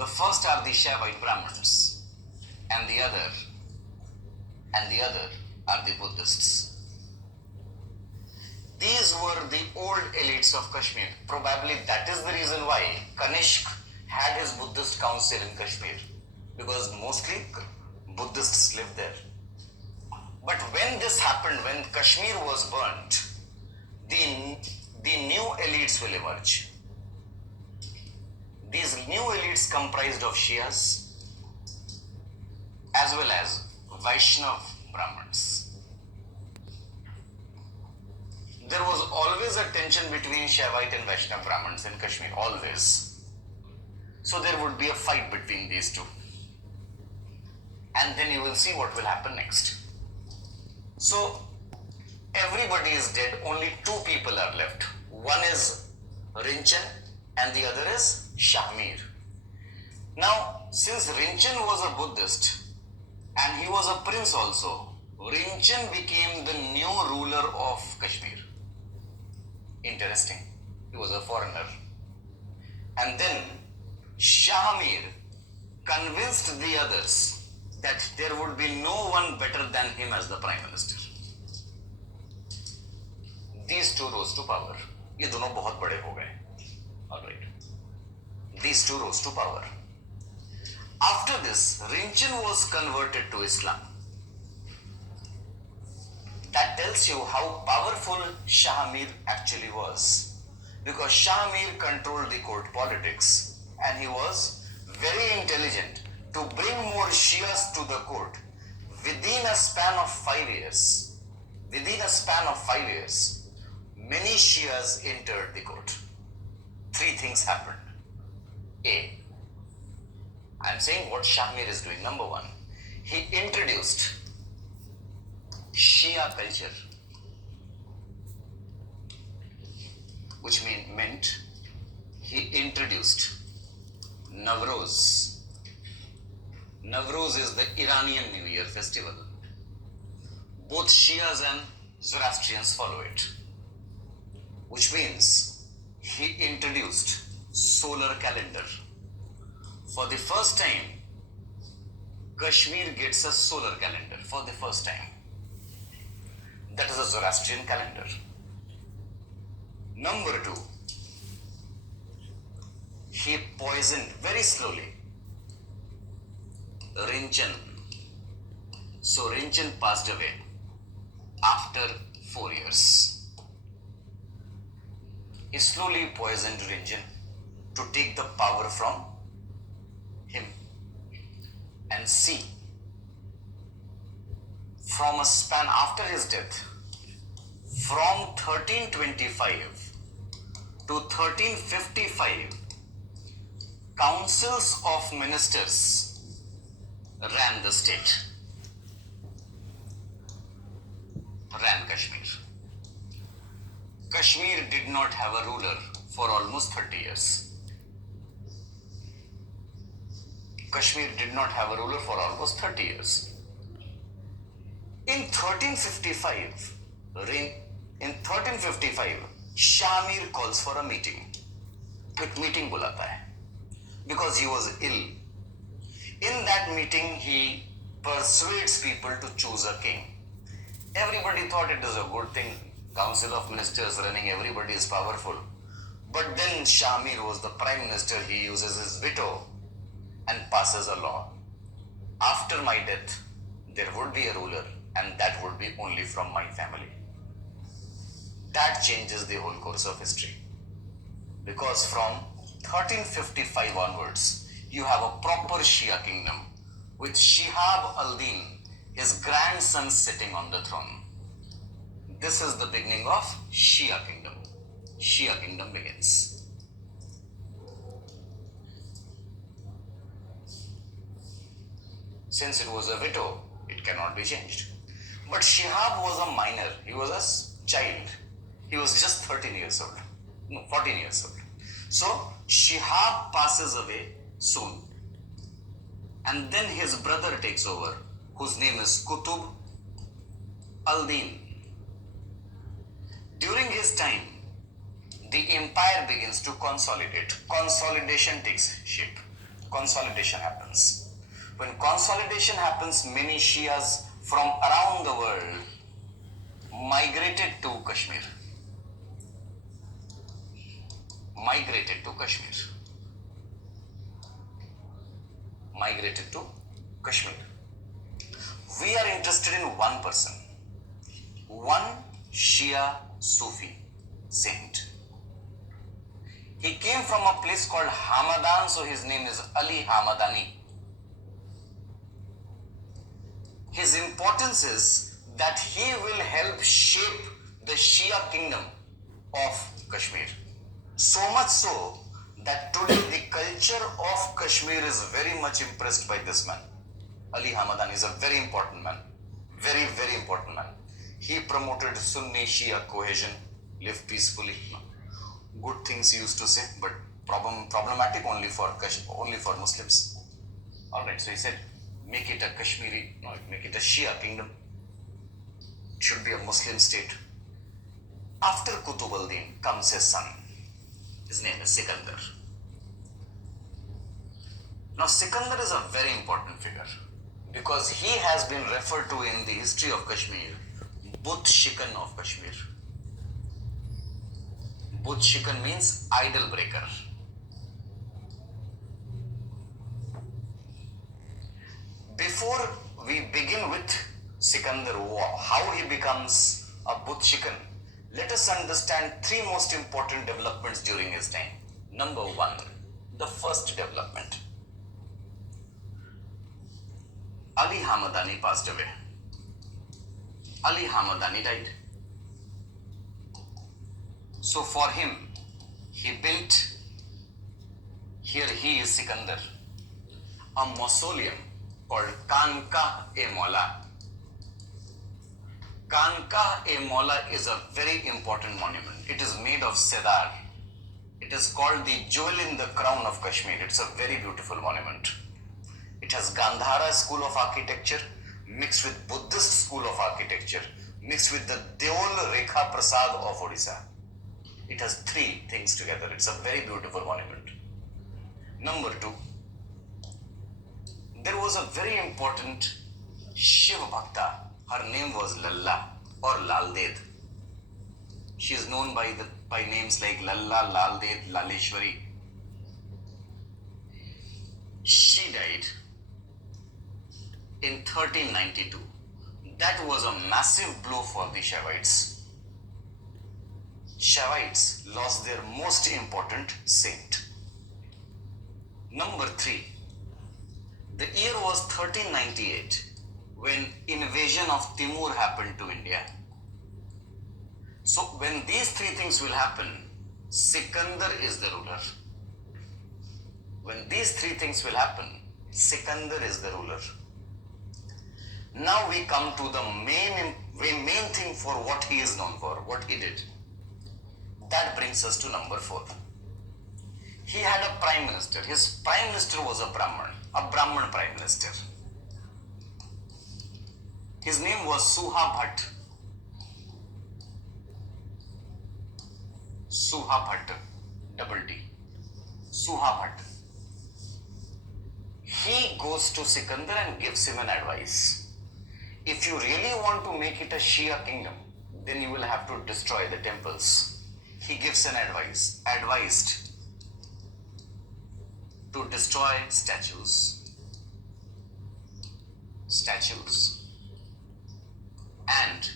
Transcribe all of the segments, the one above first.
The first are the Shaivite Brahmins, and the other are the Buddhists. These were the old elites of Kashmir. Probably that is the reason why Kanishk had his Buddhist council in Kashmir, because mostly Buddhists lived there. But when this happened, when Kashmir was burnt, the new elites will emerge. These new elites comprised of Shias as well as Vaishnav Brahmins. There was always a tension between Shaivite and Vaishnav Brahmins in Kashmir, always. So there would be a fight between these two. And then you will see what will happen next. So everybody is dead, only two people are left. One is Rinchen and the other is Shahmir. Now, since Rinchen was a Buddhist and he was a prince also, Rinchen became the new ruler of Kashmir. Interesting. He was a foreigner. And then Shahmir convinced the others that there would be no one better than him as the prime minister. These two rose to power. ये दोनों बहुत बड़े हो गए. All right. These two rose to power. After this, Rinchen was converted to Islam. That tells you how powerful Shahmir actually was. Because Shahmir controlled the court politics and he was very intelligent to bring more Shias to the court within a span of 5 years. Within a span of 5 years, many Shias entered the court. Three things happened. A, I'm saying what Shahmir is doing. Number one, he introduced Shia culture, which meant he introduced Navroz. Navroz is the Iranian New Year festival. Both Shias and Zoroastrians follow it, which means he introduced solar calendar. For the first time, Kashmir gets a solar calendar for the first time. That is a Zoroastrian calendar. Number two, he poisoned very slowly Rinchen. So Rinchen passed away after 4 years. He slowly poisoned Rinchen to take the power from him. And see, from a span after his death, from 1325 to 1355, councils of ministers ran the state, ran Kashmir. Kashmir did not have a ruler for almost 30 years. Kashmir did not have a ruler for almost 30 years. In 1355, Shahmir calls for a meeting. एक meeting बुलाता है because he was ill. In that meeting, he persuades people to choose a king. Everybody thought it is a good thing. Council of ministers running, everybody is powerful. But then Shahmir was the prime minister. He uses his veto and passes a law. After my death, there would be a ruler, and that would be only from my family. That changes the whole course of history. Because from 1355 onwards, you have a proper Shia kingdom with Shihab al-Din, his grandson, sitting on the throne. This is the beginning of Shia kingdom. Shia kingdom begins. Since it was a veto, it cannot be changed. But Shihab was a minor. He was a child. He was just 13 years old. No, 14 years old. So Shihab passes away soon. And then his brother takes over, whose name is Qutb al-Din. During his time, the empire begins to consolidate. Consolidation takes shape. consolidation happens. When consolidation happens, many Shias from around the world migrated to Kashmir. Migrated to Kashmir. Migrated to Kashmir. We are interested in one person, one Shia Sufi saint. He came from a place called Hamadan, so his name is Ali Hamadani. His importance is that he will help shape the Shia kingdom of Kashmir. So much so that today the culture of Kashmir is very much impressed by this man. Ali Hamadan is a very important man. Very, very important man. He promoted Sunni Shia cohesion, live peacefully. Good things he used to say, but problematic only for Muslims. Alright, so he said, make it a Kashmiri, no, make it a Shia kingdom. It should be a Muslim state. After Qutb al-Din comes his son. His name is Sikandar. Now Sikandar is a very important figure because he has been referred to in the history of Kashmir, But Shikan of Kashmir. But Shikan means idol breaker. Before we begin with Sikandar, how he becomes a But Shikan, let us understand three most important developments during his time. Number one, the first development. Ali Hamadani passed away. Ali Hamadani died. So for him, he built, here he is Sikandar, a mausoleum called Khankah-e-Maula. Khankah-e-Maula is a very important monument. It is made of cedar. It is called the jewel in the crown of Kashmir. It's a very beautiful monument. It has Gandhara school of architecture mixed with Buddhist school of architecture mixed with the Deol Rekha Prasad of Odisha. It has three things together. It's a very beautiful monument. Number two, there was a very important Shiv Bhakta. Her name was Lalla or Lalded. She is known by names like Lalla, Lalded, Laleshwari. She died in 1392. That was a massive blow for the Shaivites. Shaivites lost their most important saint. Number three, the year was 1398 when invasion of Timur happened to India. So when these three things will happen, Sikandar is the ruler. When these three things will happen, Sikandar is the ruler. Now we come to the main thing for what he is known for, what he did. That brings us to number four. He had a prime minister. His prime minister was a Brahman prime minister. His name was Suha Bhatt. Suha Bhatt, double T. Suha Bhatt. He goes to Sikandar and gives him an advice. If you really want to make it a Shia kingdom, then you will have to destroy the temples. He gives an advised to destroy statues and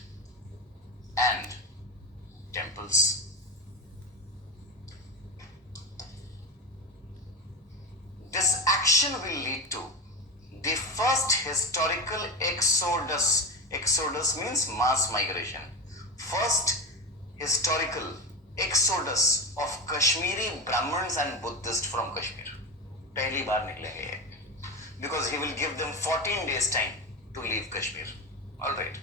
temples. This action will lead to the first historical exodus. Exodus means mass migration. First historical exodus of Kashmiri Brahmins and Buddhists from Kashmir. पहली बार निकलेंगे ये. Because he will give them 14 days time to leave Kashmir. Alright.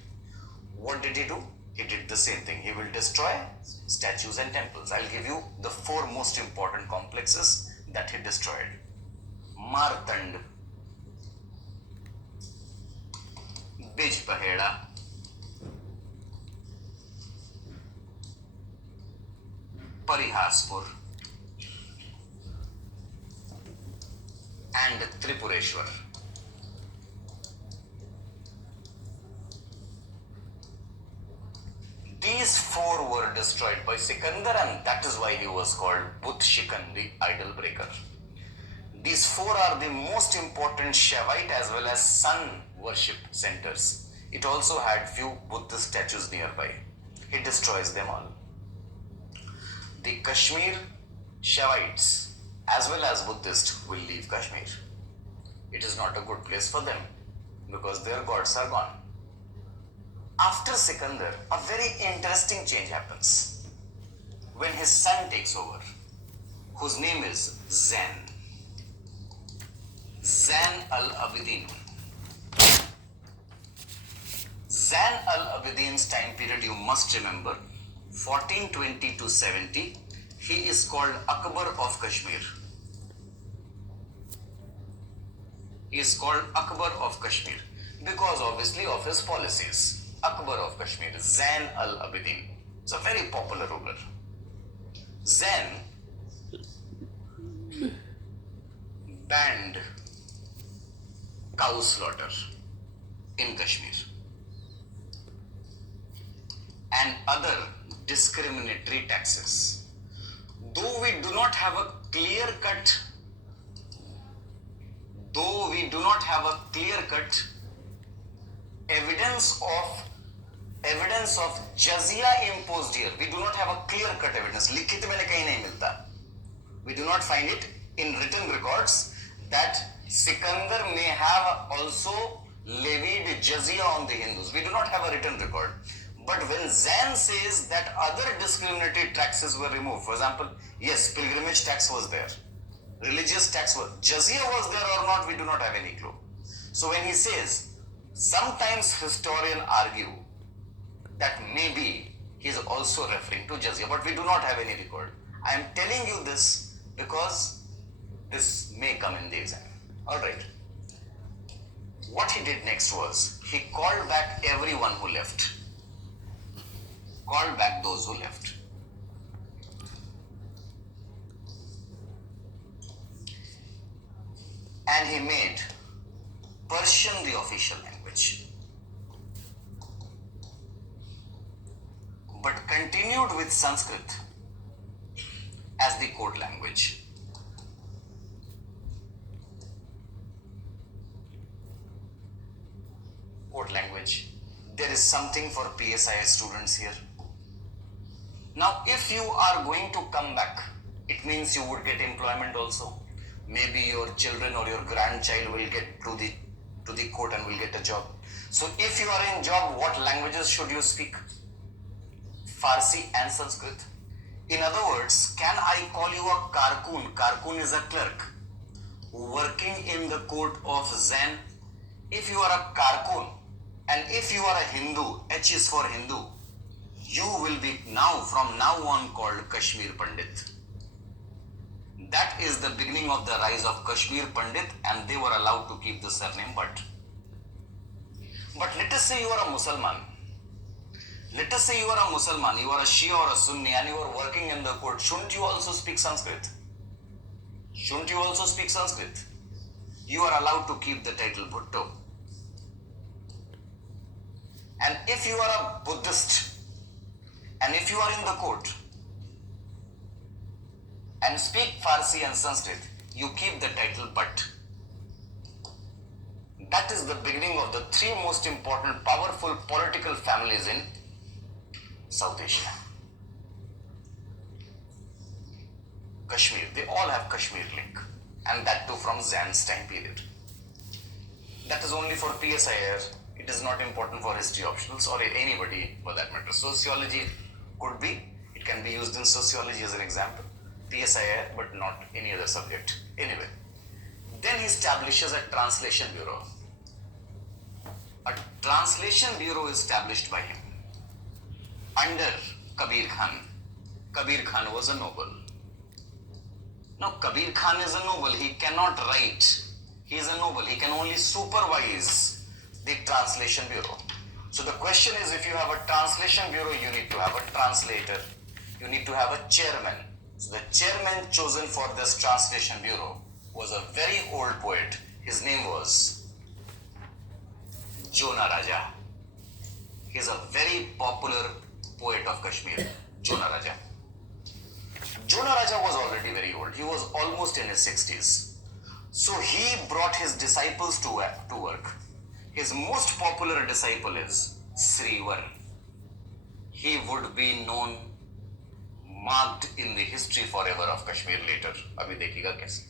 What did he do? He did the same thing. He will destroy statues and temples. I'll give you the four most important complexes that he destroyed. Martand, Bijbaheda, Parihaspur, and and Tripureshwar. These four were destroyed by Sikandar, and that is why he was called Buddh Shikan, the idol breaker. These four are the most important Shaivite as well as sun worship centers. It also had few Buddhist statues nearby. He destroys them all. The Kashmir Shaivites as well as Buddhists will leave Kashmir. It is not a good place for them because their gods are gone. After Sikandar, a very interesting change happens when his son takes over, whose name is Zain. Zain al-Abidin. Zain al-Abidin's time period you must remember, 1420 to 70, he is called Akbar of Kashmir. He is called Akbar of Kashmir because obviously of his policies. Akbar of Kashmir, Zain al-Abidin. It's a very popular ruler. Zain banned cow slaughter in Kashmir and other discriminatory taxes. Though we do not have a clear cut evidence of jizya imposed here. We do not have a clear cut evidence. लिखित में कहीं नहीं मिलता. We do not find it in written records that Sikandar may have also levied jizya on the Hindus. We do not have a written record. But when Zain says that other discriminatory taxes were removed, for example, yes, pilgrimage tax was there, religious tax was, jizya was there or not, we do not have any clue. So when he says, sometimes historians argue that maybe he is also referring to jizya, but we do not have any record. I am telling you this because this may come in the exam. Alright. What he did next was, he called back everyone who left. Called back those who left. And he made Persian the official language, but continued with Sanskrit as the court language. Court language. There is something for PSIS students here. Now, if you are going to come back, it means you would get employment also. Maybe your children or your grandchild will get to the court and will get a job. So if you are in job, what languages should you speak? Farsi and Sanskrit. In other words, can I call you a karkun? Karkun is a clerk working in the court of Zain. If you are a karkun and if you are a Hindu, H is for Hindu, you will be from now on called Kashmir Pandit. That is the beginning of the rise of Kashmir Pandit, and they were allowed to keep the surname Bhatt. But let us say you are a Mussalman. Let us say you are a Mussalman, you are a Shia or a Sunni, and you are working in the court. Shouldn't you also speak Sanskrit? Shouldn't you also speak Sanskrit? You are allowed to keep the title Bhutto. And if you are a Buddhist, and if you are in the court, and speak Farsi and Sanskrit, you keep the title Bhatt. That is the beginning of the three most important, powerful political families in South Asia. Kashmir, they all have Kashmir link, and that too from Zain's time period. That is only for PSIR. It is not important for history optionals or anybody for that matter. Sociology could be, it can be used in sociology as an example. PSIR, but not any other subject. Anyway, then he establishes a translation bureau. A translation bureau established by him under Kabir Khan. Kabir Khan was a noble. Now, Kabir Khan is a noble. He cannot write. He is a noble. He can only supervise the translation bureau. So the question is, if you have a translation bureau, you need to have a translator. You need to have a chairman. So the chairman chosen for this translation bureau was a very old poet. His name was Jona Raja. He is a very popular poet of Kashmir, Jona Raja. Jona Raja was already very old. He was almost in his 60s. So he brought his disciples to work. His most popular disciple is Srivar. He would be known, marked in the history forever of Kashmir later. Abhi dekhiga kaise.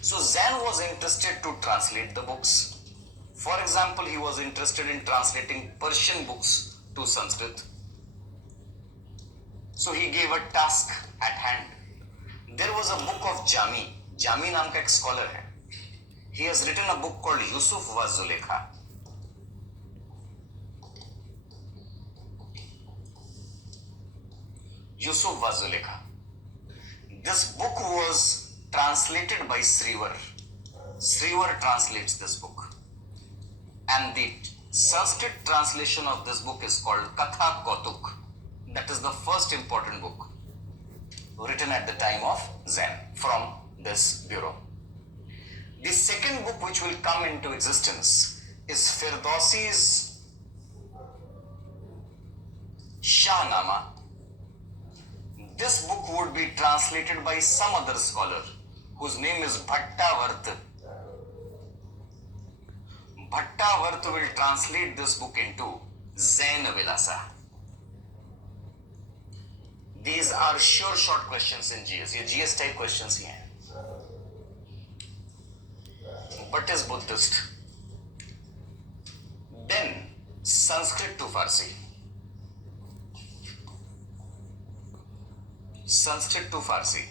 So Zain was interested to translate the books. For example, he was interested in translating Persian books to Sanskrit. So he gave a task at hand. There was a book of Jami. Jami नाम का एक scholar है. He has written a book called Yusuf wa Zulekha. Yusuf wa Zulekha. This book was translated by Srivar. Srivar translates this book. And the Sanskrit translation of this book is called Katha Kautuk. That is the first important book written at the time of Zain from this bureau. The second book which will come into existence is Firdausi's Shahnama. This book would be translated by some other scholar whose name is Bhattavart. Bhattavart will translate this book into Zain Vilasa. These are sure short questions in GS. ये GS type questions ही हैं. What is Buddhist? Then Sanskrit to Farsi. Sanskrit to Farsi.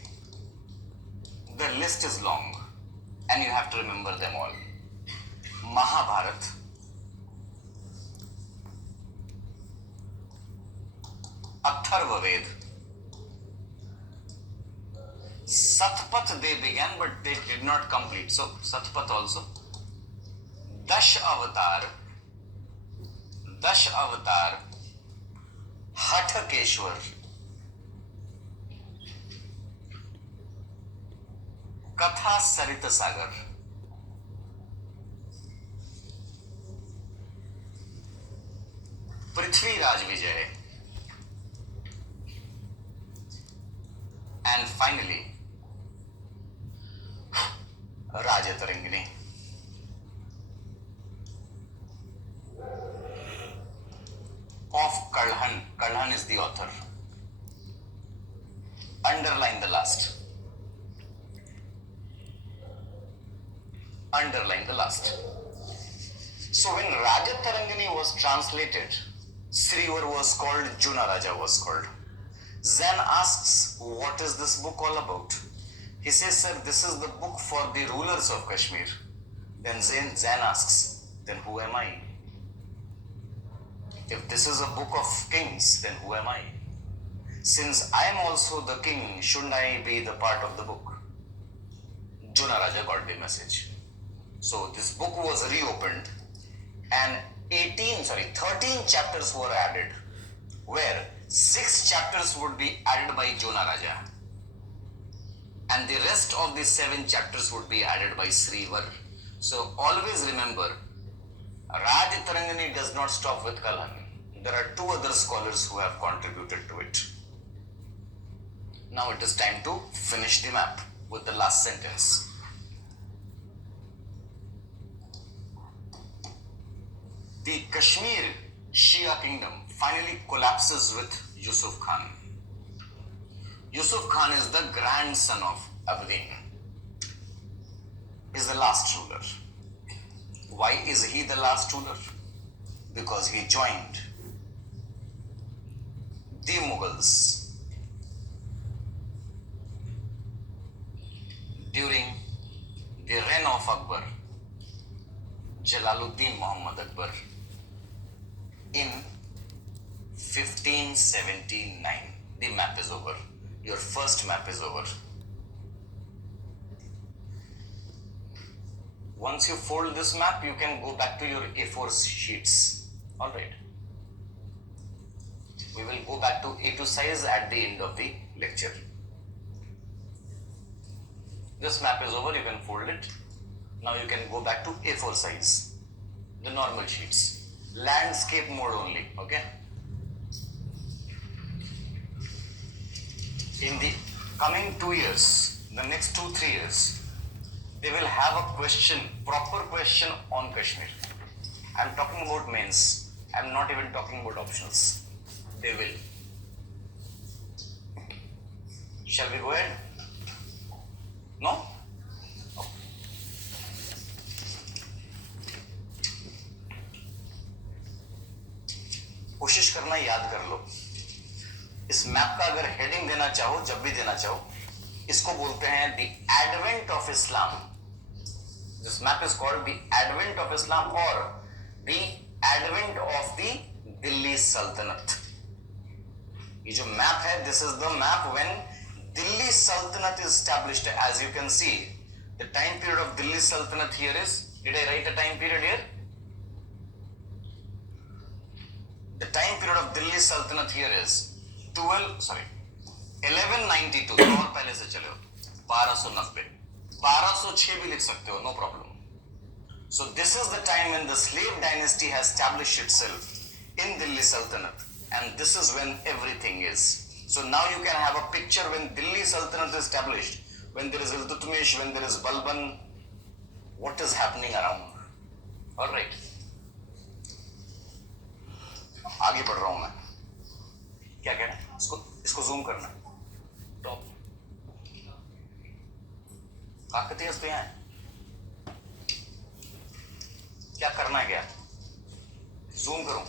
The list is long and you have to remember them all. Mahabharat, Atharva Ved, Satpath they began but they did not complete. So Satpath also. Dash Avatar, Hathakeshwar, Katha Sarita Sagar, Prithviraj Vijay, and finally Rajatarangini. Of Kalhan. Kalhan is the author. Underline the last. Underline the last. So when Rajatarangini was translated, Srivar was called, Jona Raja was called. Zain asks, what is this book all about? He says, sir, this is the book for the rulers of Kashmir. Then Zain asks, then who am I? If this is a book of kings, then who am I? Since I am also the king, shouldn't I be the part of the book? Jona Raja got the message. So this book was reopened and 13 chapters were added, where 6 chapters would be added by Jona Raja and the rest of the 7 chapters would be added by Srivar. So always remember, Rajatarangini does not stop with Kalhan. There are 2 other scholars who have contributed to it. Now it is time to finish the map with the last sentence. The Kashmir Shia kingdom finally collapses with Yusuf Khan. Yusuf Khan is the grandson of Abdin. Is the last ruler. Why is he the last ruler? Because he joined the Mughals during the reign of Akbar, Jalaluddin Muhammad Akbar, in 1579. The map is over. Your first map is over. Once you fold this map, you can go back to your A4 sheets. Alright. We will go back to A2 size at the end of the lecture. This map is over, you can fold it. Now you can go back to A4 size, the normal sheets. Landscape mode only, okay? In the coming 2 years, the next 2-3 years, they will have a question, proper question on Kashmir. I'm talking about mains. I'm not even talking about optionals. They will. Shall we go ahead? No? कोशिश करना याद कर लो. इस map का अगर heading देना चाहो, जब भी देना चाहो, इसको बोलते हैं the advent of Islam. This map is called the advent of Islam और the advent of the Delhi सल्तनत. ये जो मैप है, this is the map when Delhi सल्तनत is established. As you can see the time period of Delhi सल्तनत here is, did I write a time period here? The time period of Delhi Sultanate here is 1192. तो और पहले से चले हो 1290, 1206 भी लिख सकते हो, no problem. So this is the time when the slave dynasty has established itself in Delhi Sultanate, and this is when everything is. So now you can have a picture when Delhi Sultanate is established, when there is Iltutmish, when there is Balban, what is happening around. All right. आगे बढ़ रहा हूं मैं. क्या कहना है? इसको zoom करना. टॉप काकतीय पे है. क्या करना है? क्या जूम करूं?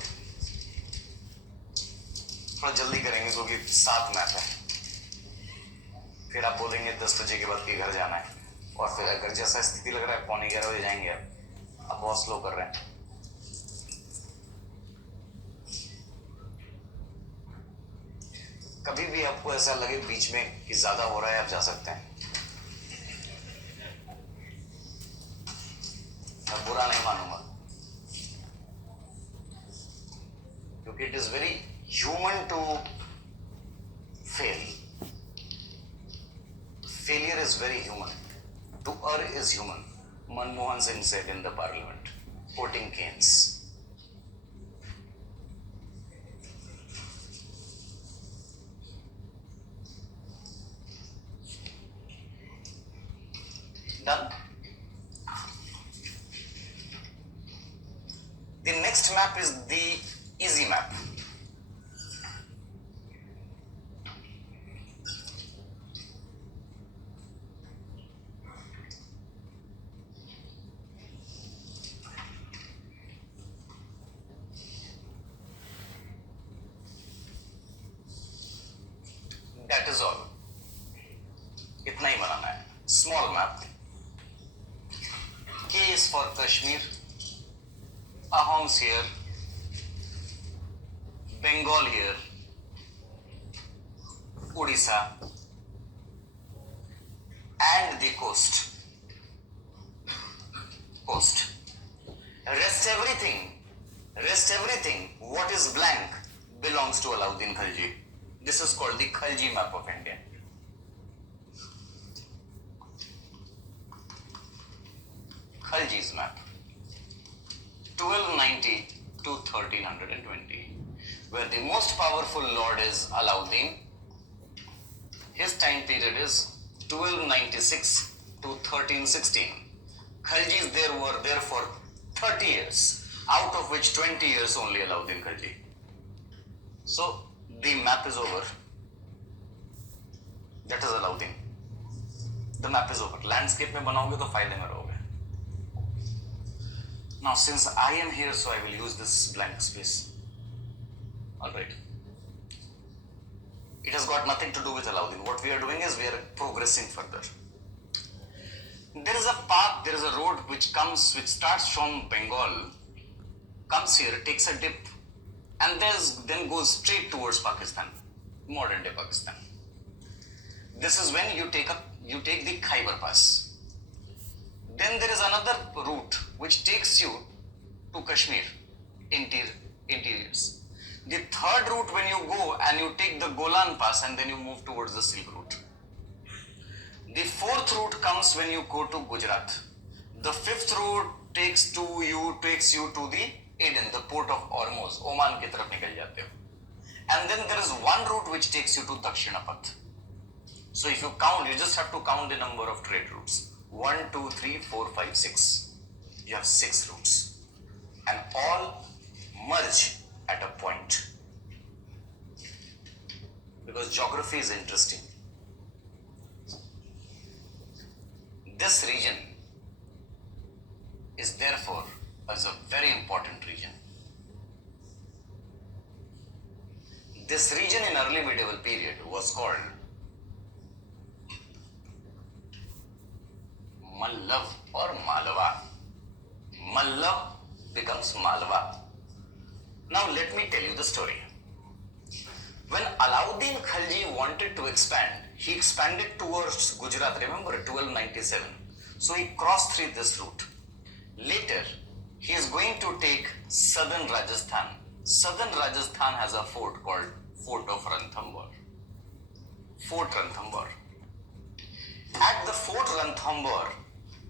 थोड़ा जल्दी करेंगे क्योंकि 7 मैप है. फिर आप बोलेंगे 10 बजे के बाद कि घर जाना है, और फिर अगर जैसा स्थिति लग रहा है 11:15 बजे जाएंगे. आप बहुत स्लो कर रहे हैं. कभी भी आपको ऐसा लगे बीच में कि ज्यादा हो रहा है, आप जा सकते हैं. मैं बुरा नहीं मानूंगा, क्योंकि it is very human to fail. Failure is very human. To err is human. Manmohan Singh said in the parliament, quoting Keynes. Done. The next map is the easy map. That is all. इतना ही बनाना है. Small map. K is for Kashmir, Ahoms here, Bengal here, Odisha, and the coast. Rest everything, what is blank belongs to Alauddin Khalji. This is called the Khalji map of India. Khalji's map, 1290 to 1320, where the most powerful lord is Alauddin. His time period is 1296 to 1316. Khaljis there were there for 30 years, out of which 20 years only Alauddin Khalji. So the map is over. That is Alauddin. The map is over. Landscape में बनाओगे तो फायदे में रहोगे. Now since I am here, so I will use this blank space. Alright. It has got nothing to do with Alauddin. What we are doing is we are progressing further. There is a path, there is a road which starts from Bengal, comes here, takes a dip, and then goes straight towards Pakistan, modern day Pakistan. This is when you take the Khyber Pass. Then there is another route which takes you to Kashmir, interiors. The third route, when you go and you take the Golan Pass and then you move towards the Silk Route. The fourth route comes when you go to Gujarat. The fifth route takes you to the Aden, the port of Hormuz, Oman की तरफ निकल जाते हो. And then there is one route which takes you to Dakshinapath. So if you count, you just have to count the number of trade routes. 1, 2, 3, 4, 5, 6. You have 6 routes. And all merge at a point. Because geography is interesting. This region is therefore a very important region. This region in early medieval period was called Mallav or Malwa. Mallav becomes Malwa. Now let me tell you the story. When Alauddin Khalji wanted to expand, he expanded towards Gujarat, remember 1297. So he crossed through this route. Later, he is going to take southern Rajasthan. Southern Rajasthan has a fort called Fort of Ranthambore. Fort Ranthambore. At the Fort Ranthambore,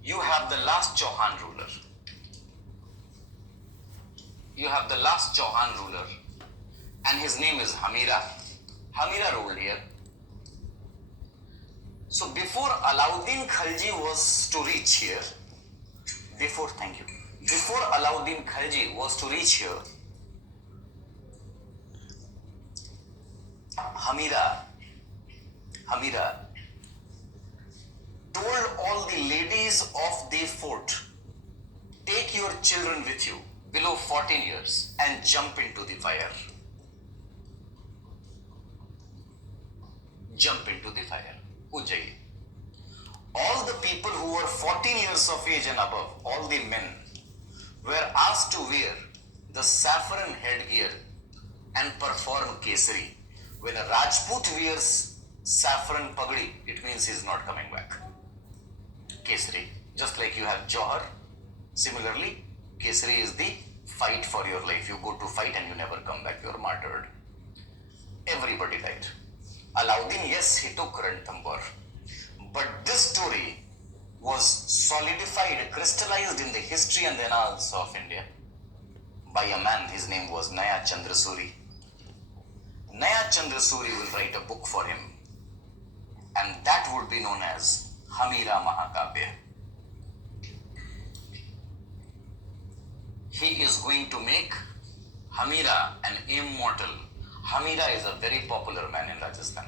you have the last Chauhan ruler. You have the last Chauhan ruler, and his name is Hamira. Hamira ruled here. So before Alauddin Khalji was to reach here, before Alauddin Khalji was to reach here, Hamira told all the ladies of the fort, take your children with you below 14 years and jump into the fire. Jump into the fire. Ujjayi. All the people who were 14 years of age and above, all the men, were asked to wear the saffron headgear and perform kesari. When a Rajput wears saffron pagdi, it means he is not coming back. Kesari. Just like you have Johar, similarly, Kesari is the fight for your life. You go to fight and you never come back, you are martyred. Everybody died. Alauddin, yes, he took Ranthambore. But this story was solidified, crystallized in the history and the annals of India by a man, his name was Naya Chandra Suri. Naya Chandra Suri will write a book for him, and that would be known as Hamira Mahakabya. He is going to make Hamira an immortal. Hamira is a very popular man in Rajasthan.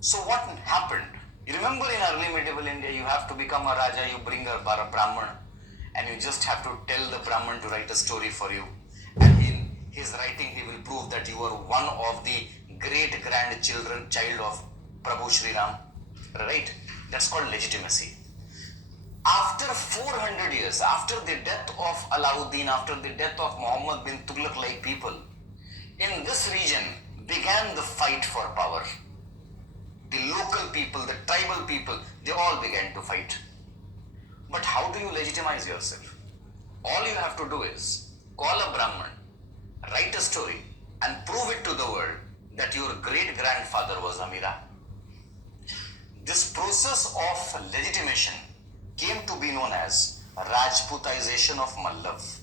So what happened? You remember in early medieval India, you have to become a Raja, you bring a Brahman, and you just have to tell the Brahman to write a story for you. And in his writing, he will prove that you are one of the great child of Prabhu Shri Ram. Right? That's called legitimacy. After 400 years, after the death of Alauddin, after the death of Muhammad bin Tughlaq-like people, in this region began the fight for power. The local people, the tribal people, they all began to fight. But how do you legitimize yourself? All you have to do is call a Brahman, write a story, and prove it to the world that your great-grandfather was Hamira. This process of legitimation came to be known as Rajputization of Mallav.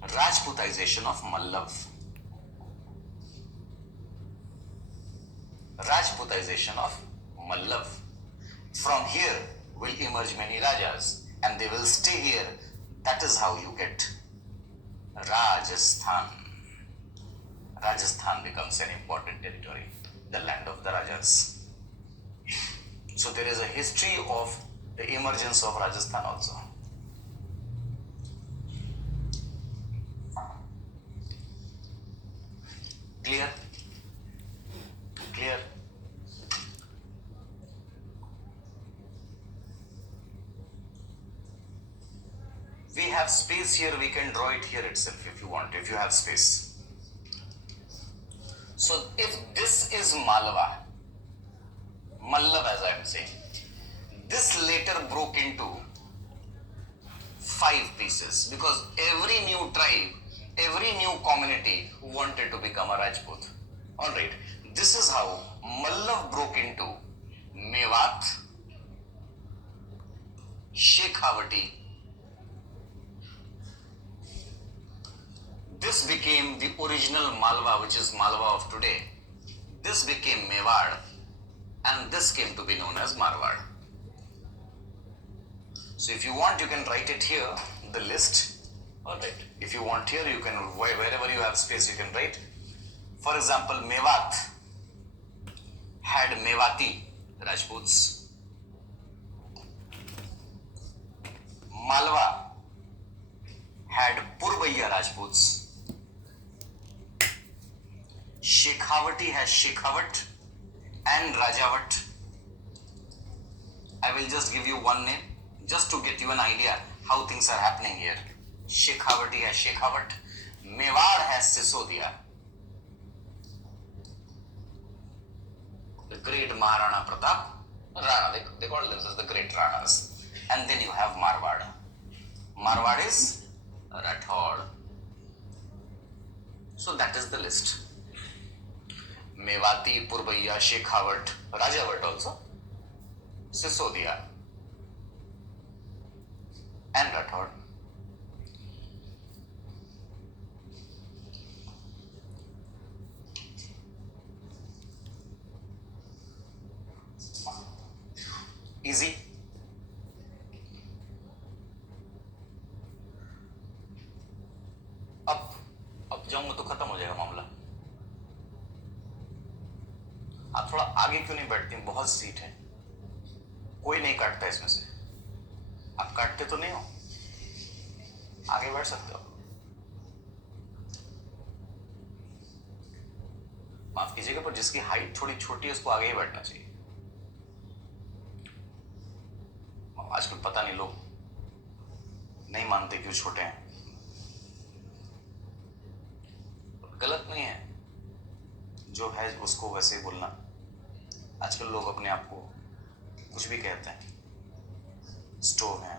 Rajputization of Mallav. Rajputization of Mallav. From here will emerge many Rajas, and they will stay here. That is how you get Rajasthan. Rajasthan becomes an important territory, the land of the Rajas. So there is a history of the emergence of Rajasthan also. Clear? Clear? We have space here, we can draw it here itself if you want, if you have space. So if this is Malwa, Mallav as I am saying, this later broke into 5 pieces because every new tribe, every new community wanted to become a Rajput Alright, this is how Mallav broke into Mewat, Shekhawati. This became the original Malwa, which is Malwa of today. This became Mewad, and this came to be known as Marwad. So if you want, you can write it here, the list. Alright, if you want here, you can, wherever you have space, you can write. For example, Mewat had Mewati Rajputs. Malwa had Purbaiya Rajputs. Shekhawati has Shekhawat and Rajawat. I will just give you one name just to get you an idea how things are happening here. Shekhawati has Shekhawat. Mewad has Sisodia. The great Maharana Pratap. Rana, they call themselves the great Ranas. And then you have Marwad. Marwad is Rathod. So that is the list. Mewati, Purbaiya, Shekhawat, Rajawat also, Sisodia, and Rathod. Easy. अब जाऊंगा तो खत्म हो जाएगा मामला. आप थोड़ा आगे क्यों नहीं बैठती? बहुत सीट है, कोई नहीं काटता इसमें से. आप काटते तो नहीं हो, आगे बैठ सकते हो. माफ कीजिएगा, पर जिसकी हाइट थोड़ी छोटी है उसको आगे ही बैठना चाहिए. आजकल पता नहीं लोग नहीं मानते क्यों छोटे हैं. गलत नहीं है, जो है उसको वैसे ही बोलना. आजकल लोग अपने आप को कुछ भी कहते हैं. स्टोव है,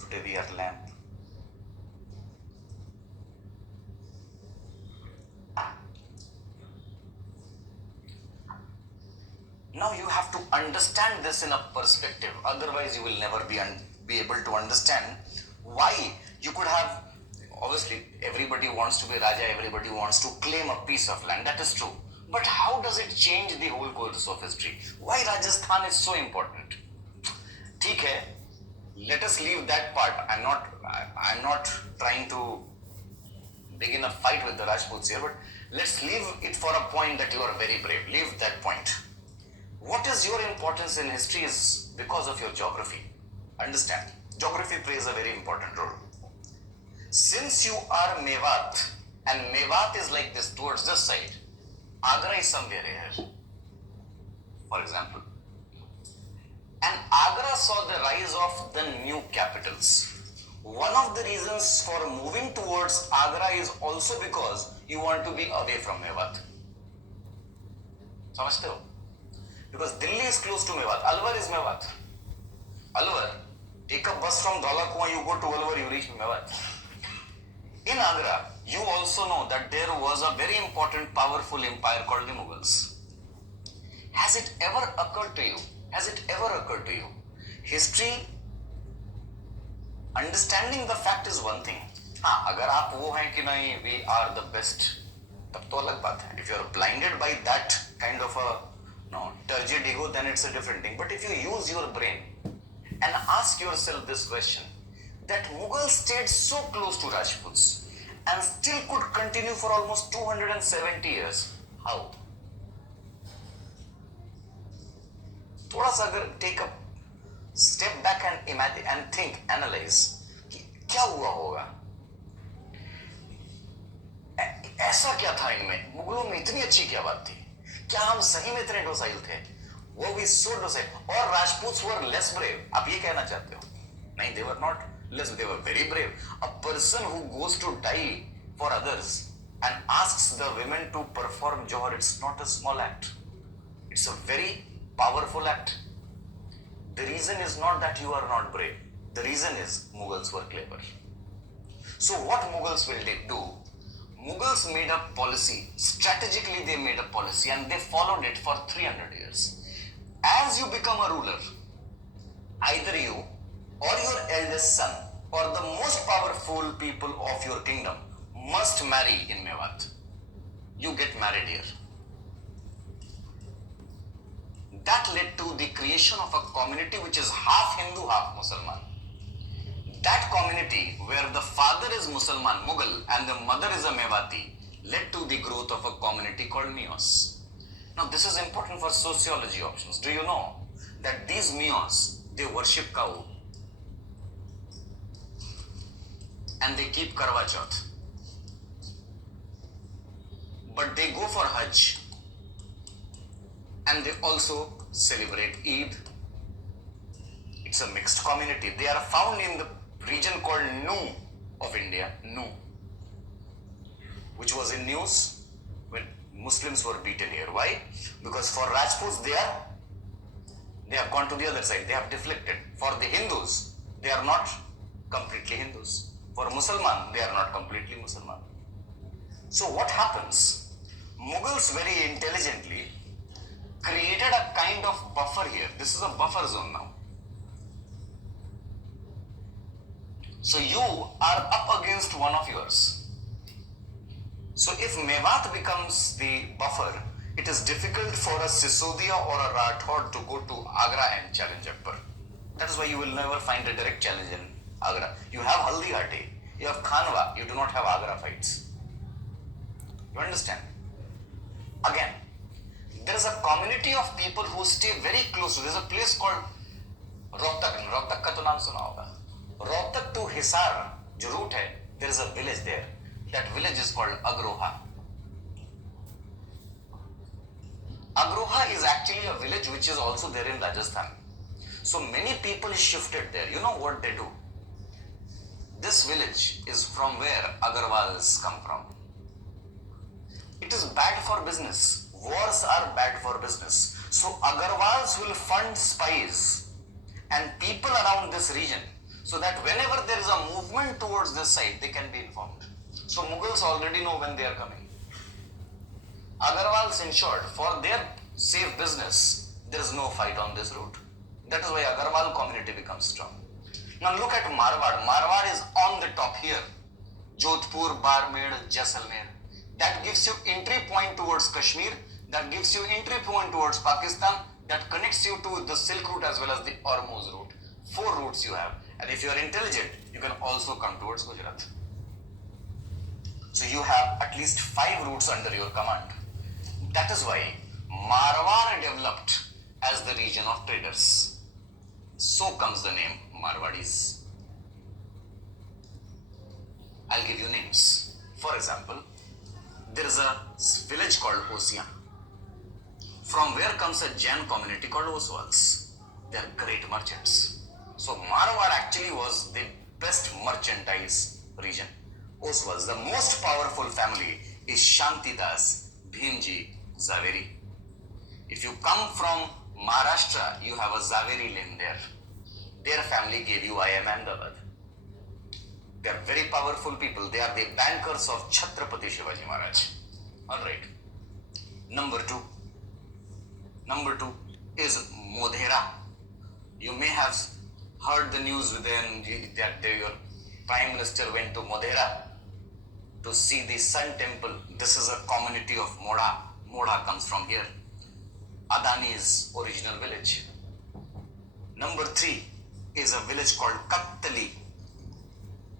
today we are lamp. Now you have to understand this in a perspective. Otherwise, you will never be able to understand why you could have. Obviously, everybody wants to be Raja, everybody wants to claim a piece of land. That is true. But how does it change the whole course of history? Why Rajasthan is so important? ठीक है, let us leave that part. I'm not trying to begin a fight with the Rajputs here, but let's leave it for a point that you are very brave. Leave that point. What is your importance in history is because of your geography. Understand, geography plays a very important role. Since you are Mewat, and Mewat is like this towards this side, Agra is somewhere here, for example. And Agra saw the rise of the new capitals. One of the reasons for moving towards Agra is also because you want to be away from Mewat. समझते हो? Because Delhi is close to Mewat. Alwar is Mewat. Alwar, take a bus from Dhaula Kuan, you go to Alwar, you reach Mewat. In Agra, you also know that there was a very important, powerful empire called the Mughals. Has it ever occurred to you? Has it ever occurred to you? History, understanding the fact is one thing. हाँ, अगर आप वो हैं कि नहीं, we are the best, तब तो अलग बात है. If you are blinded by that kind of a turgid ego, then it's a different thing. But if you use your brain and ask yourself this question, that Mughals stayed so close to Rajputs and still could continue for almost 270 years. How? थोड़ा सा अगर take a step back and imagine and think, analyze कि क्या हुआ होगा. ऐसा क्या था इनमें? मुगलों में इतनी अच्छी क्या बात थी? क्या हम सही में इतने डोसाइल थे? वो भी so डोसाइल. और राजपूत्स were less brave. आप ये कहना चाहते हो? नहीं, they were not less, they were very brave. A person who goes to die for others and asks the women to perform Johar, it's not a small act. It's a very powerful act. The reason is not that you are not brave. The reason is Mughals were clever. So what Mughals will do? Mughals made a policy, strategically they made a policy and they followed it for 300 years. As you become a ruler, either you or your eldest son or the most powerful people of your kingdom must marry in Mewat. You get married here. That led to the creation of a community which is half Hindu, half Muslim. That community where the father is Musalman, Mughal, and the mother is a Mewati led to the growth of a community called Meos. Now this is important for sociology options. Do you know that these Meos, they worship cow and they keep Karwa Chauth, but they go for Hajj and they also celebrate Eid. It's a mixed community. They are found in the region called Nu of India, Nu, which was in news when Muslims were beaten here. Why? Because for Rajputs they have gone to the other side. They have deflected. For the Hindus, they are not completely Hindus. For Musalman, they are not completely Musalman. So what happens? Mughals very intelligently created a kind of buffer here. This is a buffer zone now. So you are up against one of yours. So if Mewat becomes the buffer, it is difficult for a Sisodia or a Rathod to go to Agra and challenge Akbar. That is why you will never find a direct challenge in Agra. You have Haldighati, you have Khanwa, you do not have Agra fights. You understand? Again, there is a community of people who stay very close to. There is a place called Rohtak. Rohtak का तो नाम सुना होगा. Rohtak to Hisar, जो route है, there is a village there. That village is called Agroha. Agroha is actually a village which is also there in Rajasthan. So many people shifted there. You know what they do? This village is from where Agarwals come from. It is bad for business. Wars are bad for business. So Agarwals will fund spies and people around this region, so that whenever there is a movement towards this side, they can be informed. So Mughals already know when they are coming. Agarwals ensured for their safe business, there is no fight on this route. That is why Agarwal community becomes strong. Now look at Marwar. Marwar is on the top here. Jodhpur, Barmed, Jaisalmer. That gives you entry point towards Kashmir. That gives you entry point towards Pakistan. That connects you to the Silk route as well as the Hormuz route. 4 routes you have. And if you are intelligent, you can also come towards Gujarat. So you have at least 5 routes under your command. That is why Marwar developed as the region of traders. So comes the name Marwadis. I'll give you names. For example, there is a village called Osian, from where comes a Jain community called Oswals. They are great merchants. So Marwar actually was the best merchandise region. Oswals, the most powerful family is Shantidas Bhimji Zaveri. If you come from Maharashtra, you have a Zaveri lane there. Their family gave you IIM Ahmedabad. They are very powerful people. They are the bankers of Chhatrapati Shivaji Maharaj. Alright. Number two is Modhera. You may have heard the news within that your Prime Minister went to Modhera to see the Sun Temple. This is a community of Moda. Moda comes from here. Adani's original village. Number 3 is a village called Kattali,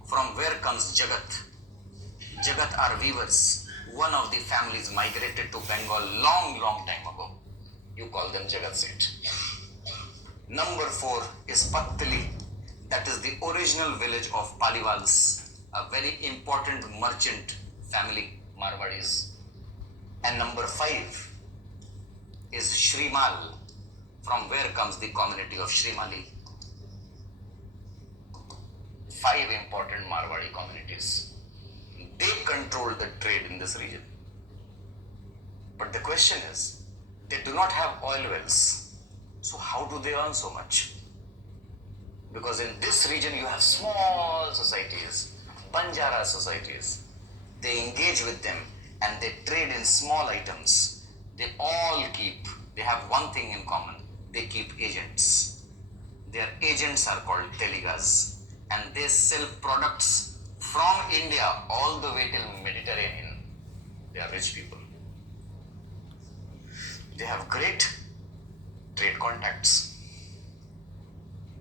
from where comes Jagat. Jagat are weavers. One of the families migrated to Bengal long time ago. You call them Jagat Seth. Number 4 is Pattali. That is the original village of Paliwals, a very important merchant family, Marwadis. And number 5 is Shrimal, from where comes the community of Shrimali. 5 important Marwadi communities. They control the trade in this region. But the question is, they do not have oil wells. So how do they earn so much? Because in this region you have small societies, Banjara societies. they engage with them, and they trade in small items. They have one thing in common. They keep agents. Their agents are called telegas, and they sell products from India all the way till Mediterranean. They are rich people. They have great trade contacts.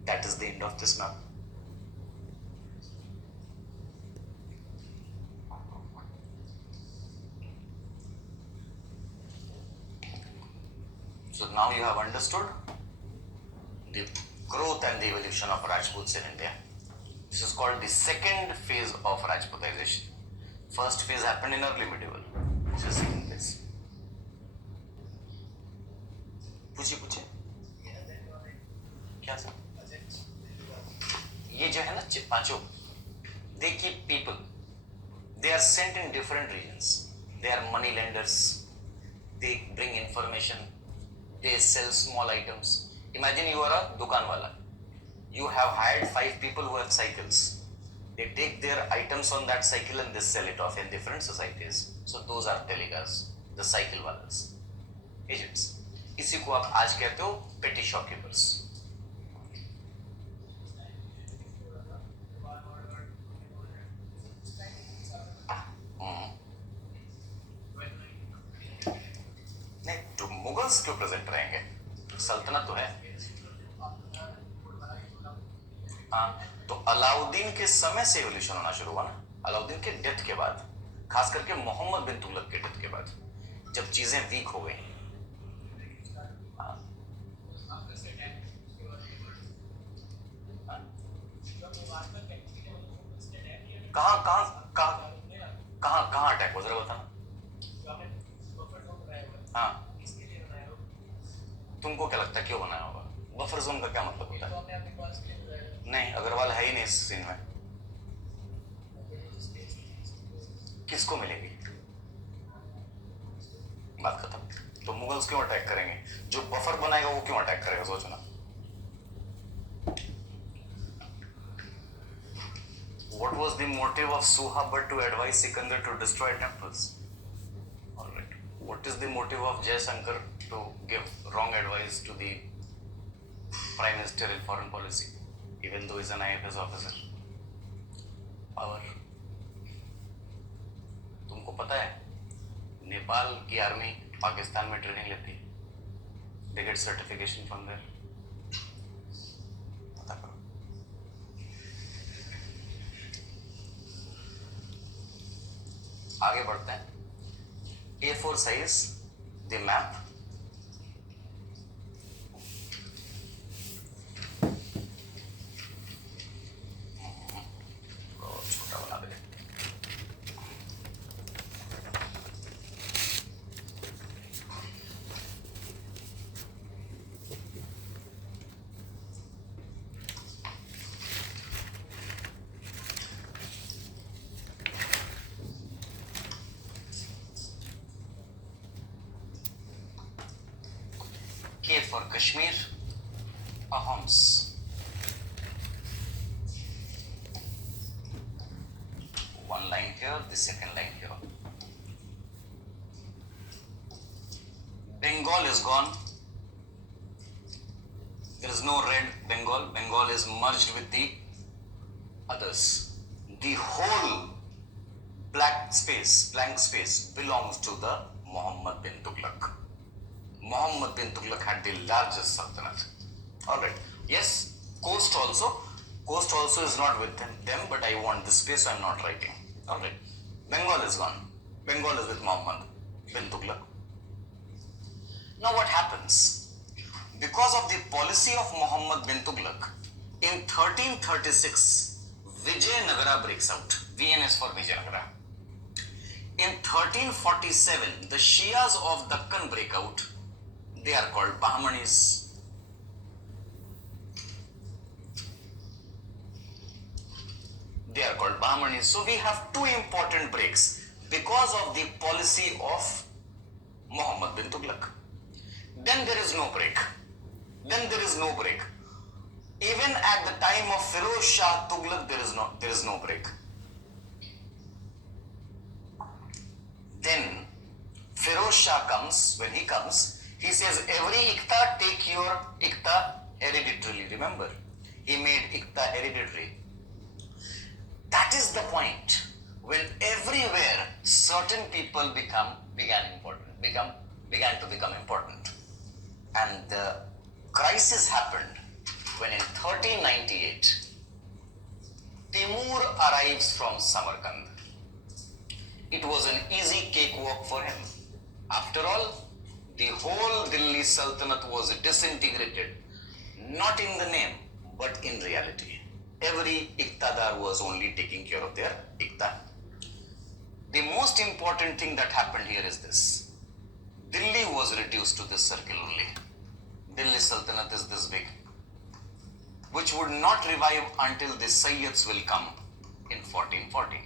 That is the end of this map. So now you have understood the growth and the evolution of Rajputs in India. This is called the second phase of Rajputization. First phase happened in early medieval. This is second phase. पूछिए क्या sir? ये जो है ना पांचों, they keep people. They are sent in different regions. They are money lenders. They bring information. They sell small items. Imagine you are a dukan wala. You have hired 5 people who have cycles. They take their items on that cycle and they sell it off in different societies. So those are telegas, the cycle walas, agents. इसी को आप आज कहते हो petty shopkeepers. नहीं तो Mughals क्यों present रहेंगे? सल्तनत तो है. हाँ, तो अलाउद्दीन के समय से एवोल्यूशन होना शुरू हुआ ना. अलाउद्दीन के डेथ के बाद, खास करके मोहम्मद बिन तुगलक के डेथ के बाद, जब चीजें वीक हो गई. कहाँ अटैक हो, जरा बताना. हाँ, तुमको क्या लगता है क्यों बनाया होगा? बफर जोन का क्या मतलब होता है? नहीं, अग्रवाल है ही नहीं इस सीन में. किसको मिलेगी? बात खत्म. तो मुगल्स क्यों अटैक करेंगे? जो बफर बनाएगा वो क्यों अटैक करेगा? सोचना. What was the motive of Suha but to advise Sikandar to destroy temples? Alright. What is the motive of Jayasankar to give wrong advice to the Prime Minister in foreign policy, even though he is an IFS officer? Power. तुमको पता है नेपाल की army Pakistan में training लेती है. They get certification from there. पता करो. आगे बढ़ते हैं. A4 size the map. छोटा बना दे. K for Kashmir, Ahams. One line here, the second line here. Bengal is gone. There is no red Bengal. Bengal is merged with the others. The whole blank space belongs to the Muhammad bin Tughlaq. Muhammad bin Tughlaq had the largest sultanate. Alright. Yes, coast also. Coast also is not with them, but I want this space, so I'm not writing. Alright. Bengal is gone. Bengal is with Muhammad bin Tughlaq. Now what happens? Because of the policy of Muhammad bin Tughlaq, in 1336, Vijayanagara breaks out. VN is for Vijayanagara. In 1347, the Shias of Deccan break out. They are called Bahmanis. They are called Bahmanis. So we have two important breaks because of the policy of Muhammad bin Tughlaq. Then there is no break. Even at the time of Firoz Shah Tughlaq, there is no break. Firoz Shah comes, when he comes, he says, every Ikta take your Ikta hereditarily. Remember, he made Ikta hereditary. That is the point. When everywhere certain people began to become important. And the crisis happened when in 1398, Timur arrives from Samarkand. It was an easy cakewalk for him. After all, the whole Delhi Sultanate was disintegrated, not in the name, but in reality. Every Iqtadar was only taking care of their Iqta. The most important thing that happened here is this. Delhi was reduced to this circle only. Delhi Sultanate is this big, which would not revive until the Sayyids will come in 1440.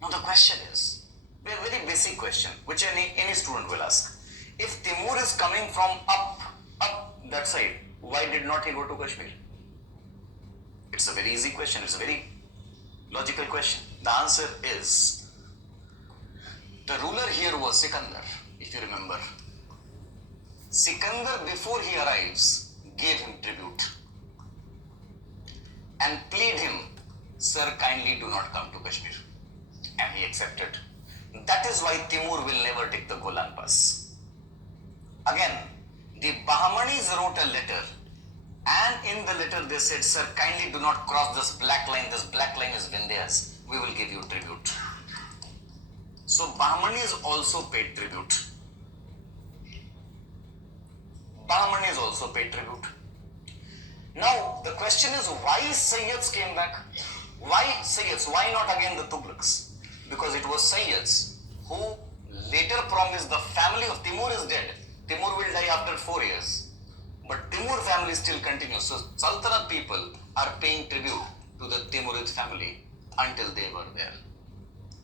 Now the question is, a very basic question, which any student will ask. If Timur is coming from up that side, why did not he go to Kashmir? It's a very easy question. It's a very logical question. The answer is, the ruler here was Sikandar, if you remember. Sikandar, before he arrives, gave him tribute and plead him, sir, kindly do not come to Kashmir. And he accepted. That is why Timur will never take the Golan Pass. Again, the Bahmanis wrote a letter, and in the letter they said, sir, kindly do not cross this black line. This black line is Vindhyas. We will give you tribute. So Bahmanis also paid tribute. Bahmanis also paid tribute. Now the question is, why Sayyids came back? Why Sayyids? Why not again the Tughlaqs? Because it was Sayyids who later promised, the family of Timur is dead. Timur will die after 4 years. But Timur family still continues. So Sultanate people are paying tribute to the Timurid family until they were there.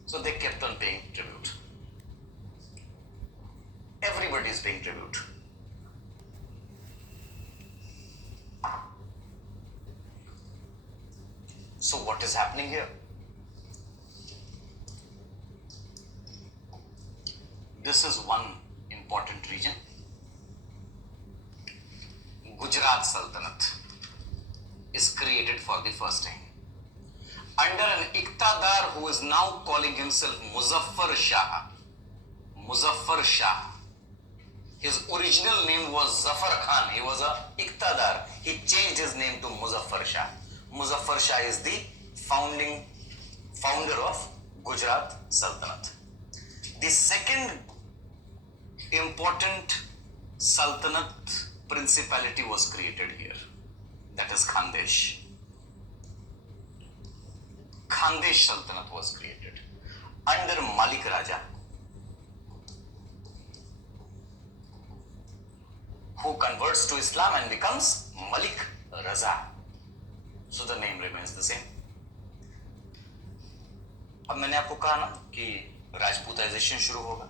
So they kept on paying tribute. Everybody is paying tribute. So what is happening here? This is one important region. Gujarat Sultanate is created for the first time under an Iqtadar who is now calling himself Muzaffar Shah. Muzaffar Shah. His original name was Zafar Khan. He was a Iqtadar. He changed his name to Muzaffar Shah. Muzaffar Shah is the founder of Gujarat Sultanate. The second important Sultanate principality was created here. That is Khandesh. Khandesh Sultanate was created under Malik Raja, who converts to Islam and becomes Malik Raza. So the name remains the same. अब मैंने आपको कहा ना कि राजपूताइजेशन शुरू होगा.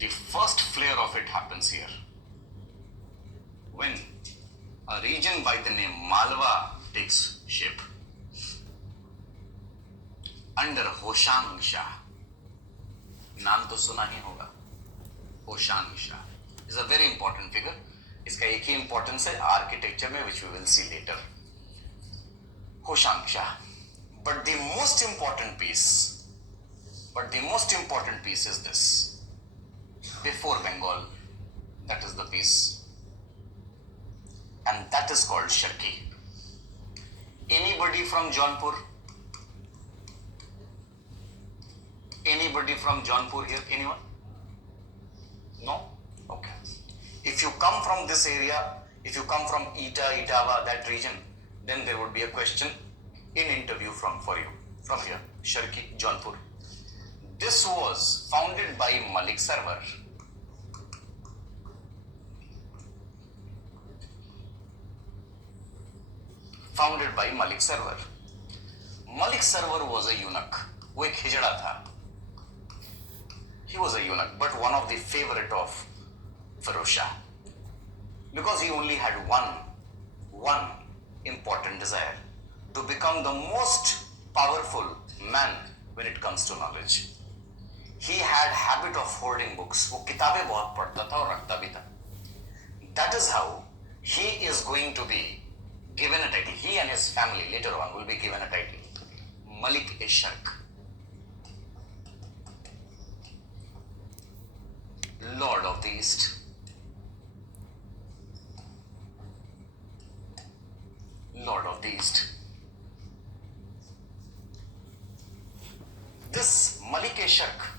The first flare of it happens here when a region by the name Malwa takes shape under Hoshang Shah. नाम तो सुना ही होगा. Hoshang Shah is a very important figure. इसका एक ही importance है architecture में, which we will see later. Hoshang Shah. But the most important piece is this. Before Bengal, that is the piece, and that is called Sharki. Anybody from Jaunpur? Anybody from Jaunpur here? Anyone? No? Okay. If you come from this area, if you come from Etawah, that region, then there would be a question in interview for you. From here, Sharki, Jaunpur. This was founded by Malik Sarwar. Founded by Malik Sarwar. Malik Sarwar was a eunuch. वो एक हिजड़ा था. He was a eunuch, but one of the favorite of Firoz Shah, because he only had one important desire: to become the most powerful man when it comes to knowledge. he had habit of hoarding books. वो किताबें बहुत पढ़ता था और रखता भी था. That is how he is going to be given a title. He and his family later on will be given a title, Malik-e-Sharq, Lord of the East. Lord of the East. This Malik-e-Sharq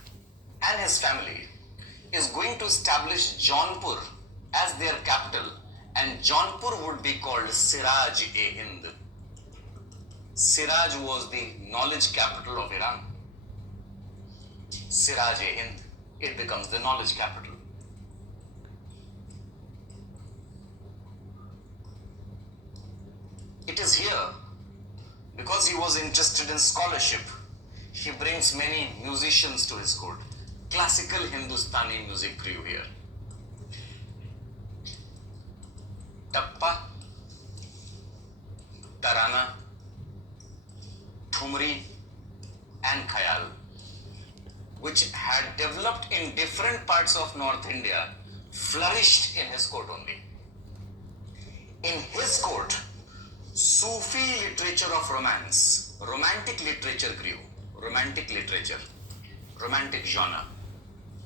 and his family is going to establish Jaunpur as their capital, and Jaunpur would be called Siraj-e-Hind. Siraj was the knowledge capital of Iran. Siraj-e-Hind, it becomes the knowledge capital. It is here because he was interested in scholarship. He brings many musicians to his court. Classical Hindustani music grew here. Tappa, Tarana, Thumri and Khayal, which had developed in different parts of North India, flourished in his court only. In his court, Sufi literature of romance, romantic literature grew. Romantic literature, romantic genre,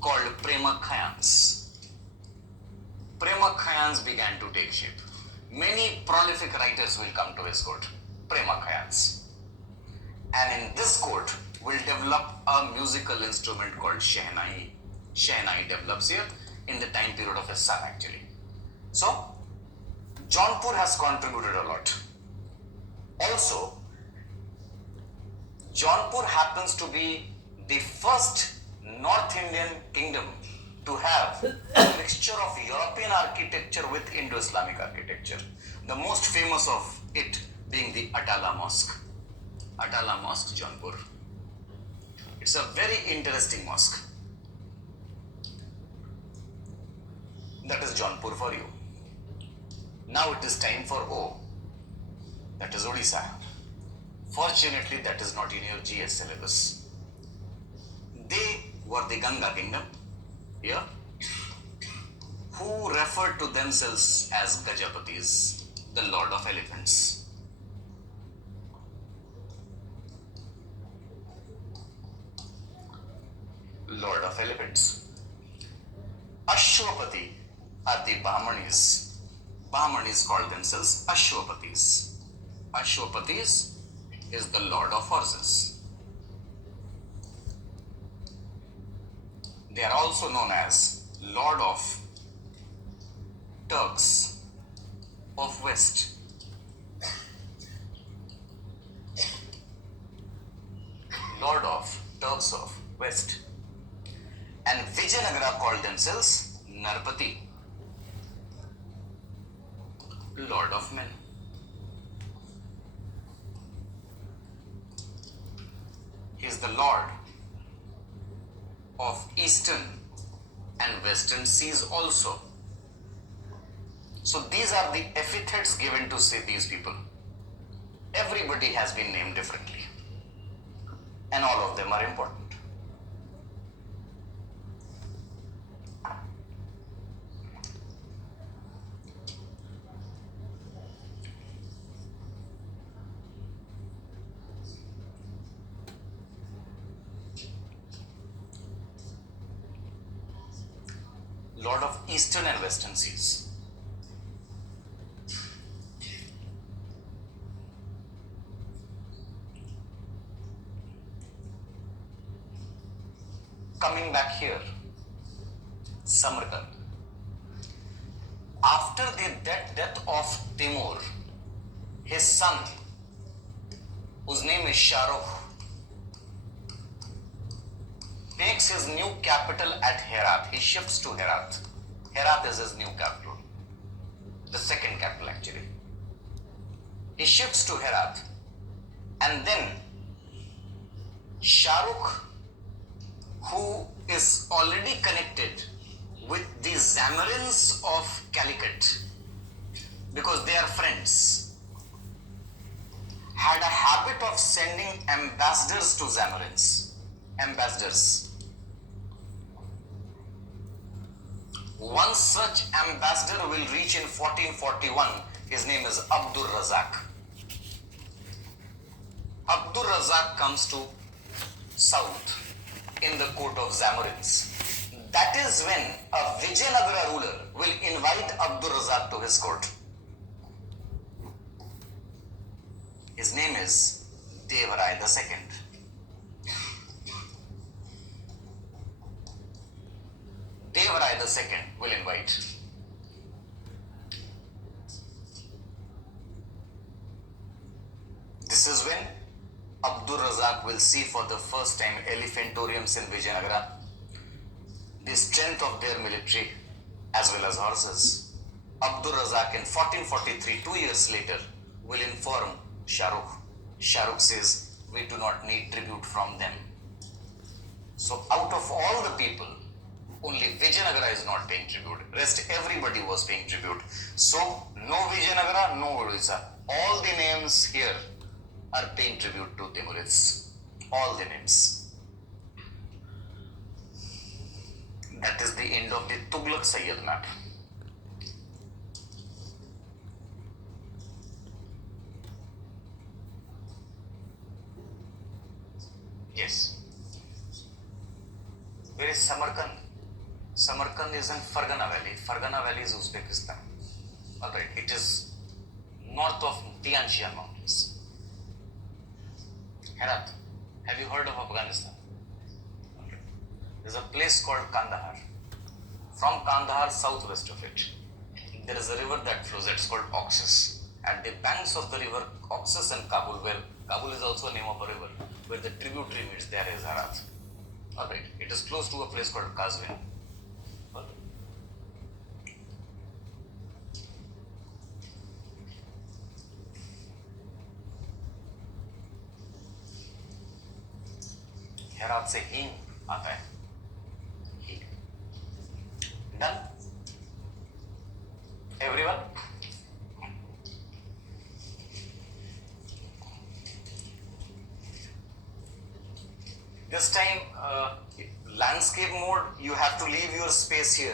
called Prema-Khyans. Prema-Khyans began to take shape. Many prolific writers will come to his court, Prema-Khyans. And in this court will develop a musical instrument called Shehnai. Shehnai develops here in the time period of his son actually. So, Jaunpur has contributed a lot. Also, Jaunpur happens to be the first North Indian kingdom to have a mixture of European architecture with Indo-Islamic architecture. The most famous of it being the Atala Mosque. Atala Mosque, Jaunpur. It's a very interesting mosque. That is Jaunpur for you. Now it is time for O. That is Odisha. Fortunately, that is not in your GS syllabus. They were the Ganga kingdom here, who referred to themselves as Gajapatis, the Lord of Elephants. Lord of Elephants. Ashwapati are the Bahmanis. Bahmanis called themselves Ashwapatis. Ashwapatis is the Lord of Horses. They are also known as Lord of Turks of West. Lord of Turks of West. And Vijayanagara called themselves Narpati, Lord of Men. He is the Lord of Eastern and Western seas also. So these are the epithets given to say these people. Everybody has been named differently, and all of them are important. Lord of Eastern and Western seas. Coming back here, Samarkand. After the death of Timur, his son, whose name is Shah Rukh, takes his new capital at Herat. He shifts to Herat. Herat is his new capital. The second capital actually. He shifts to Herat. And then Shah Rukh, who is already connected with the Zamarins of Calicut, because they are friends, had a habit of sending ambassadors to Zamarins. Ambassadors. One such ambassador will reach in 1441. His name is Abdur Razak. Abdur Razak comes to south in the court of Zamorins. That is when a Vijayanagara ruler will invite Abdur Razak to his court. His name is Devarai II. Devarai II will invite. This is when Abdur Razak will see for the first time elephantoriums in Vijayanagara, the strength of their military as well as horses. Abdur Razak in 1443, 2 years later, will inform Shahrukh. Shahrukh says, we do not need tribute from them. So out of all the people, only Vijayanagara is not paying tribute. Rest everybody was paying tribute. So no Vijayanagara, no Odisha. All the names here are paying tribute to Timurids. All the names. That is the end of the Tughlaq Sayyid map. Yes. Where is Samarkand? Samarkand is in Fargana Valley. Fargana Valley is Uzbekistan. Alright, it is north of Tian Shan Mountains. Herat, have you heard of Afghanistan? There is a place called Kandahar. From Kandahar, southwest of it, there is a river that flows. It's called Oxus. At the banks of the river Oxus and Kabul, where Kabul is also a name of a river, where the tributary meets, there is Herat. Alright, it is close to a place called Kazvin. Herat से हींग आता है. हींग. Done? Everyone? This time, landscape mode, you have to leave your space here.